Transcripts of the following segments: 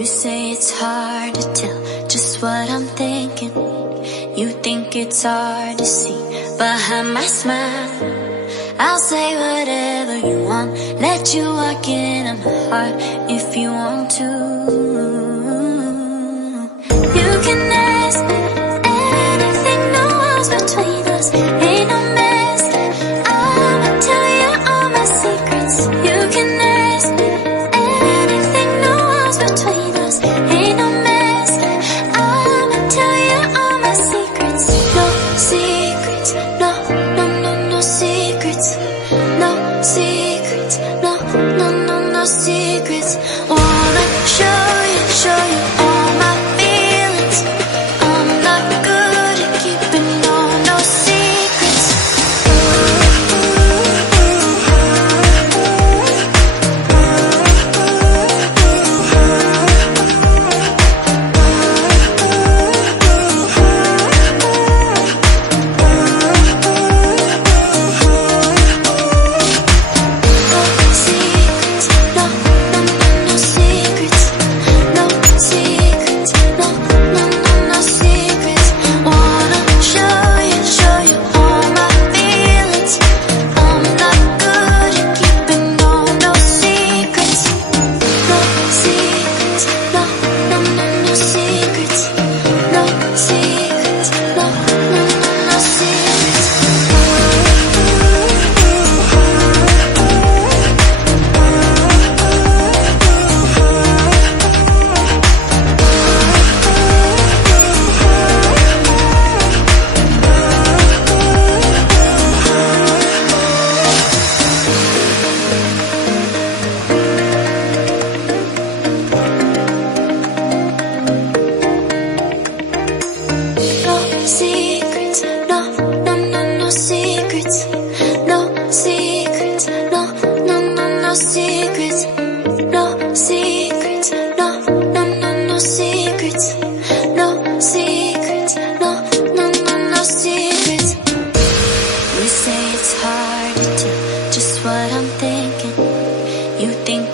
You say it's hard to tell just what I'm thinking. You think it's hard to see behind my smile. I'll say whatever you want, let you walk into my heart if you want to. You can ask me anything, no walls between us, ain't no mess. I'ma tell you all my secrets. You can ask me anything, no walls between us, ain't no mess. I'ma tell you all my secrets. No secrets, no, no, no, no secrets. No secrets, no, no, no, no secrets. Wanna show you all my feelings. I'm not good at keeping no secrets.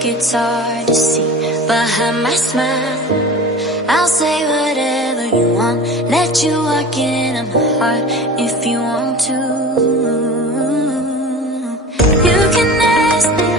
It's hard to see behind my smile. I'll say whatever you want, let you walk into my heart if you want to. You can ask me